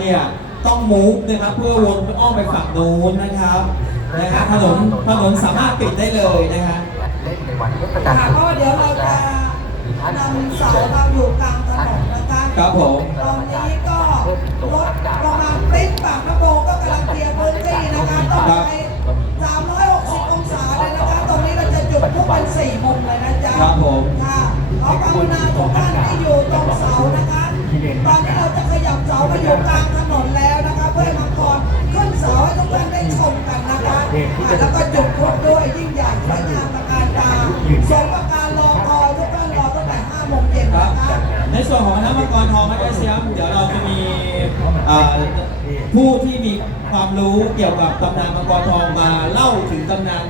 เนี่ยต้องมูฟนะครับเพื่อวนอ้อมไปฝั่งนู้นนะครับนะฮะถนนถนนสามารถปิดได้เลยนะฮะเล่นในวันเทศกาลค่ะเพราะว่าเดี๋ยวเราจะนำเสามาอยู่กลางถนนนะคะครับผมตอนนี้ ตอนนี้เราจะขยับเสามาอยู่กลางถนนแล้วนะคะเพื่อให้มังกรขึ้นเสาให้ทุกท่านได้ชมกันนะคะอะแล้วก็จุดพลุด้วยยิ่งใหญ่สวยงามตระการตาสมกับการรอคอยทุกท่านรอตั้งแต่5โมงเย็นครับนะคะในส่วนของน้ำมังกรทองมัดเซียมเดี๋ยวเราจะมีอ่าผู้ที่มีความรู้เกี่ยวกับตำนานมังกรทองมาเล่าถึงตำนาน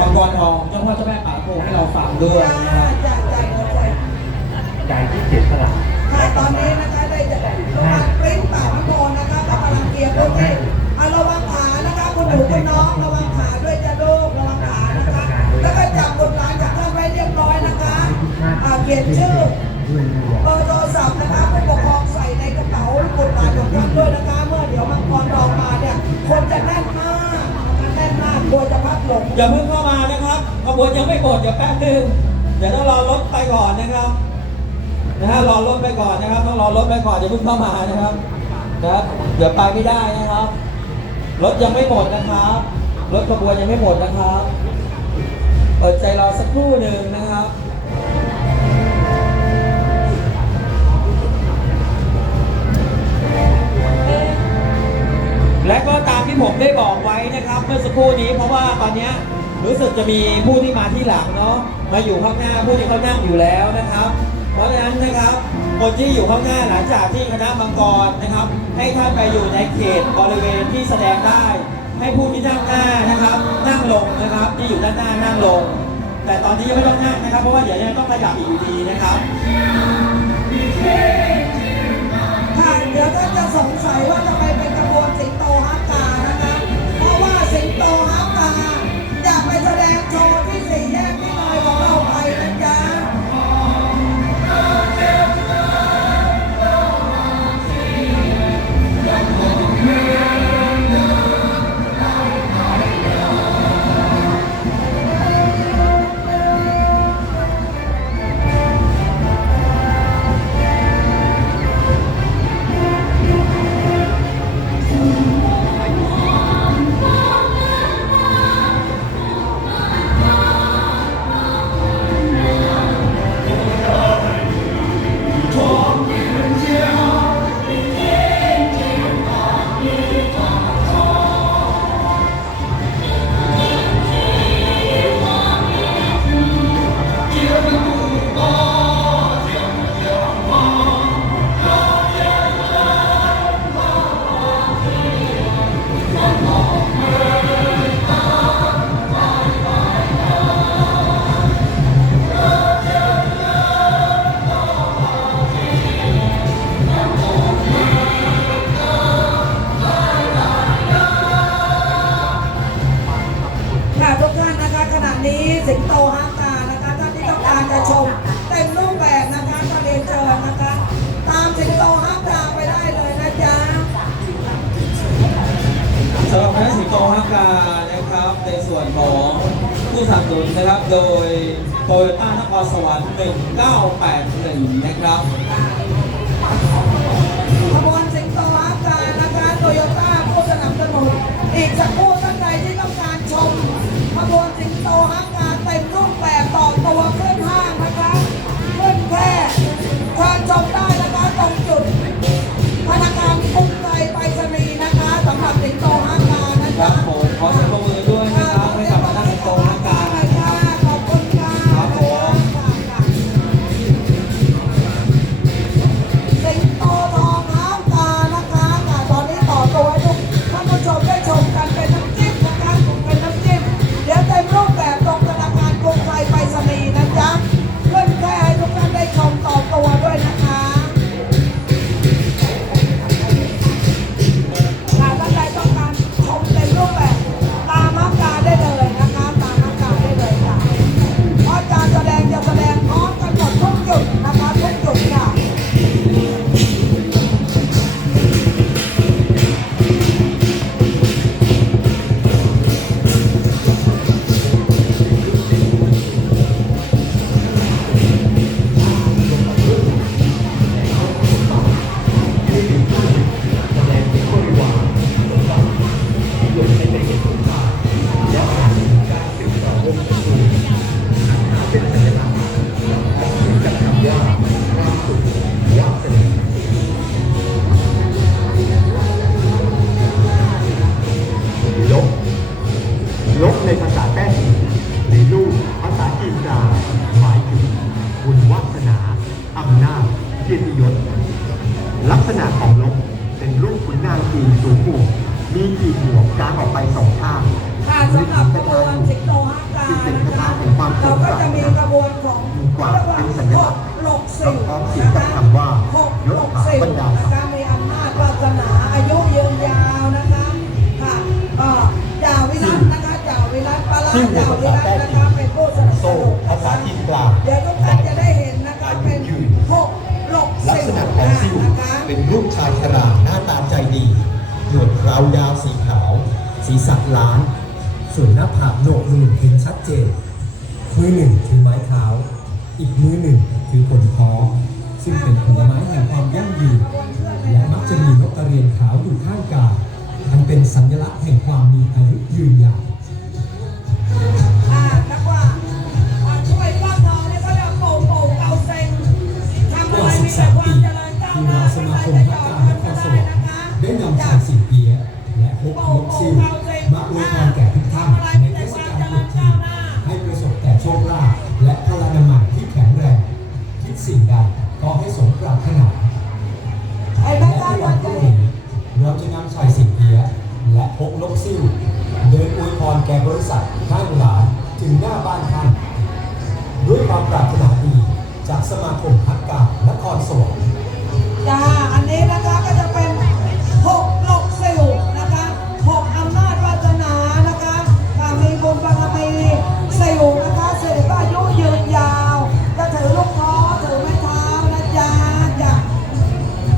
มังกรทองเจ้าพ่อเจ้าแม่ป่าโพให้เราฟังด้วยจ้านะครับจ้าจ้าจ้าใจที่เสียสละค่ะ ตอนนี้นะคะได้จะโรงงาปริ้นปากน้ำโบนะคะก็กำลังเคลียร์พื้นที่อะระวังขานะคะคุณหนูคุณน้องระวังขาด้วยจ้าลูกระวังขานะคะ แล้วก็จับบทหลานจากท่านไว้เรียบร้อยนะคะอ่าเขียนชื่อเบอร์โทรศัพท์นะคะผู้ปกครองใส่ในกระเป๋าบุตรหลานของท่านด้วยนะคะ เมื่อเดี๋ยวมังกรทองมาเนี่ยคนจะแน่นมากแน่นมากกลัวจะพัดหลงอย่าเพิ่งเข้ามานะครับขบวนยังไม่หมดเดี๋ยวแป๊บนึงเดี๋ยวต้องรอรถไปก่อนนะครับ นะฮะรอรถไปก่อนนะครับต้องรอรถไปก่อนอย่าเพิ่งเข้ามานะครับนะครับเดี๋ยวไปไม่ได้นะครับรถยังไม่หมดนะครับรถขบวนยังไม่หมดนะครับเปิดใจรอสักครู่หนึ่งนะครับและก็ตามที่ผมได้บอกไว้นะครับเมื่อสักครู่นี้เพราะว่าตอนนี้รู้สึกจะมีผู้ที่มาที่หลังเนาะมาอยู่ข้างหน้าผู้ที่เขานั่งอยู่แล้วนะครับ เพราะฉะนั้นนะครับคนที่อยู่ข้างหน้าหลังจากที่คณะมังกรนะครับ ให้ท่านไปอยู่ในเขตบริเวณที่แสดงได้ ให้ผู้ที่นั่งหน้านะครับ นั่งลงนะครับที่อยู่ด้านหน้านั่งลง แต่ตอนนี้ยังไม่ต้องนั่งนะครับ เพราะว่าเดี๋ยวยังต้องขยับอีกอยู่ดีนะครับค่ะเดี๋ยวท่านจะสงสัยว่าทำไมเป็ ณะสิงโตฮักกานะครับ ในส่วนของผู้สนับสนุนนะครับ โดยโตโยต้านครสวรรค์1981 นะครับ ขุนนางจีนสูงหมวกมีกีบหมวกกางออกไปสองข้างค่ะสำหรับขบวนสิงโตฮักกานะคะเราก็จะมีกระบวนของเรียกว่าหกหลกสิวนะคะหกหลกสิวนะคะมีอำนาจวาสนาอายุยืนยาวนะคะค่ะเอ่อจ่าวิรัตนะคะจ่าวิรัตปลาร้าจ่าวิรัตนะคะเป็นผู้สนับสโซ่นุนภานะษาคะจีนกลางเดี๋ยวทุกท่านจะได้เห็นนะคะเป็นหกหลกลักสิษวณะของซิวนะคะเป็นรูปชายชรา วดเคราวยาวสีขาว สีสักล้าน ส่วนหน้าผากโหนกนูนเห็นชัดเจน มือหนึ่งถือไม้เท้า อีกมือหนึ่งถือผลท้อซึ่งเป็นผลไม้แห่งความยั่งยืน และมักจะมีนกกระเรียนขาวอยู่ข้างกายอันเป็นสัญลักษณ์แห่งความมีอายุยืนยาวอ่านักว่าอ่าช่วยป้าทองเนี่ยก็จะโป่งโป่งเกาเซ็งทำอะไรมีแต่ความเจริญก้าวหน้าสมาคมพักการนครสวรรค์ ได้นำชาสิงเอียและฮกนกซิ่วมาอวยพรแก่ทุกท่านในเทศกาลตรุษจีนให้ประสบแต่โชคลาภและพลานามัยที่แข็งแรง คิดสิ่งใดก็ให้สมปรารถนาและในวันพรุ่งนี้เราจะนำชายสิงเอียและฮกนกซิ่วเดินอวยพรแก่บริษัทข้างหลานถึงหน้าบ้านท่านด้วยความปรารถนาดีจากสมาคมพักการนครสวรรค์จ้าอันนี้นะคะก็จะเป็น